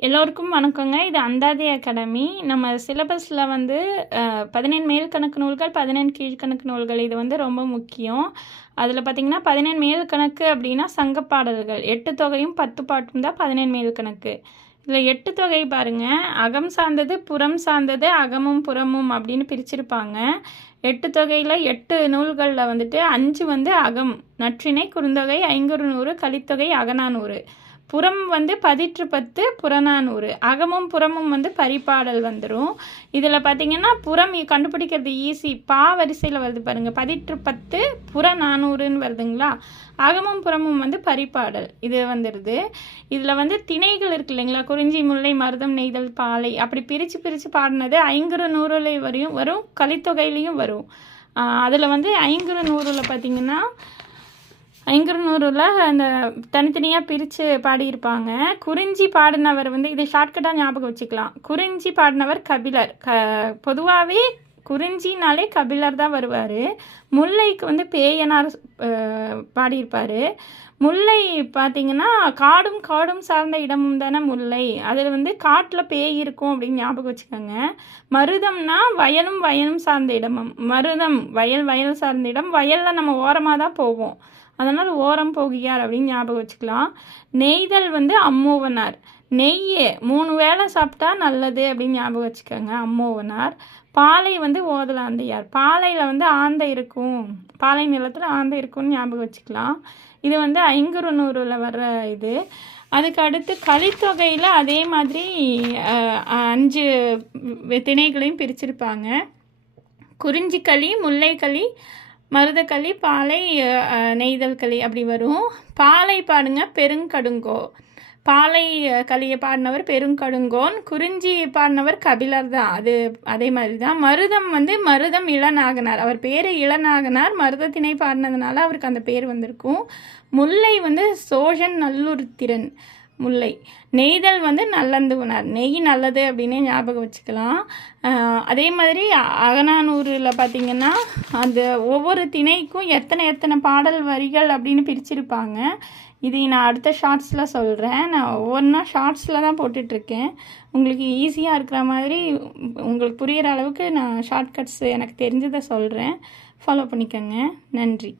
எல்லோருக்கும் வணக்கங்க. இது அந்தாதி அகாடமி. நம்ம சிலபஸில் வந்து பதினேழு மேல் கணக்கு நூல்கள் பதினெண் கீழ்கணக்கு நூல்கள் இது வந்து ரொம்ப முக்கியம். அதில் பார்த்திங்கன்னா பதினெண் மேல் கணக்கு அப்படின்னா சங்க பாடல்கள். எட்டு தொகையும் பத்து பாட்டும் தான் பதினேழு மேல் கணக்கு. இதில் எட்டு தொகை பாருங்கள் அகம் சார்ந்தது புறம் சார்ந்தது அகமும் புறமும் அப்படின்னு பிரிச்சிருப்பாங்க. எட்டு தொகையில் எட்டு நூல்களில் வந்துட்டு அஞ்சு வந்து அகம் நற்றிணை குறுந்தொகை ஐங்குறு நூறு கலித்தொகை அகநானூறு. புறம் வந்து பதிற்று பத்து புறநானூறு. அகமும் புறமும் வந்து பரிபாடல் வந்துடும் இதில் பார்த்தீங்கன்னா புறம் கண்டுபிடிக்கிறது ஈஸி பா வரிசையில் வருது பாருங்கள் பதிற்று பத்து புறநானூறுன்னு வருதுங்களா? அகமும் புறமும் வந்து பரிபாடல் இது வந்துடுது இதில் வந்து திணைகள் இருக்கு இல்லைங்களா? குறிஞ்சி முல்லை மருதம் நெய்தல் பாலை. அப்படி பிரித்து பிரித்து பாடினது ஐங்குறு நூறுலை வரையும் வரும். கலித்தொகையிலையும் வரும். அதில் வந்து ஐங்குறு நூறில் பார்த்தீங்கன்னா ஐங்குறுநூறில் அந்த தனித்தனியாக பிரித்து பாடியிருப்பாங்க. குறிஞ்சி பாடினவர் வந்து இதை ஷார்ட்கட்டாக ஞாபகம் வச்சுக்கலாம். குறிஞ்சி பாடினவர் கபிலர். க பொதுவாகவே குறிஞ்சினாலே கபிலர் தான் வருவார். முல்லைக்கு வந்து பேயனார் பாடியிருப்பார். முல்லை பார்த்தீங்கன்னா காடும் காடும் சார்ந்த இடமும் தானே முல்லை. அதில் வந்து காட்டில் பேய் இருக்கும் அப்படின்னு ஞாபகம் வச்சுக்கோங்க. மருதம்னா வயலும் வயலும் சார்ந்த இடமும். மருதம் வயல் வயல் சார்ந்த இடம். வயலில் நம்ம ஓரமாக தான் போவோம். அதனால் ஓரம் போகியார் அப்படின்னு ஞாபகம் வச்சுக்கலாம். நெய்தல் வந்து அம்மோவனார். நெய் மூணு வேளை சாப்பிட்டா நல்லது அப்படின்னு ஞாபகம் வச்சுக்கோங்க அம்மோவனார் பாலை வந்து ஓதலாந்தையார். பாலையில் வந்து ஆந்தை இருக்கும். பாலை நிலத்தில் ஆந்தை இருக்கும்னு ஞாபகம் வச்சுக்கலாம். இது வந்து ஐங்குறுநூறில் வர்ற இது. அதுக்கு அடுத்து கலித்தொகையில் அதே மாதிரி அஞ்சு திணைகளையும் பிரிச்சிருப்பாங்க. குறிஞ்சிக்களி முல்லைக்களி மருதக்களி பாலை நெய்தல் களி அப்படி வரும். பாலை பாடுங்க பெருங்கடுங்கோ. பாலை கலியை பாடினவர் பெருங்கடுங்கோன் குறிஞ்சி பாடினவர் கபிலர் தான். அது அதே மாதிரி தான். மருதம் வந்து மருதம் இளநாகனார். அவர் பேர் இளநாகனார். மருதத்தினை பாடினதுனால அவருக்கு அந்த பேர் வந்திருக்கும். முல்லை வந்து சோழன் நல்லுருத்திரன். முல்லை. நெய்தல் வந்து நல்லந்துவனார் நெய் நல்லது அப்படின்னே ஞாபகம் வச்சுக்கலாம். அதே மாதிரி அகனானூரில் பார்த்திங்கன்னா பார்த்தீங்கன்னா அந்த ஒவ்வொரு திணைக்கும் எத்தனை எத்தனை பாடல் வரிகள் அப்படின்னு பிரிச்சிருப்பாங்க. இதை நான் அடுத்த ஷார்ட்ஸில் சொல்கிறேன் நான் ஒவ்வொன்றா ஷார்ட்ஸில் தான் போட்டுட்ருக்கேன். உங்களுக்கு ஈஸியாக இருக்கிற மாதிரி உங்களுக்கு புரிகிற அளவுக்கு நான் ஷார்ட்கட்ஸ் எனக்கு தெரிஞ்சதை சொல்கிறேன் ஃபாலோ பண்ணிக்கோங்க. நன்றி.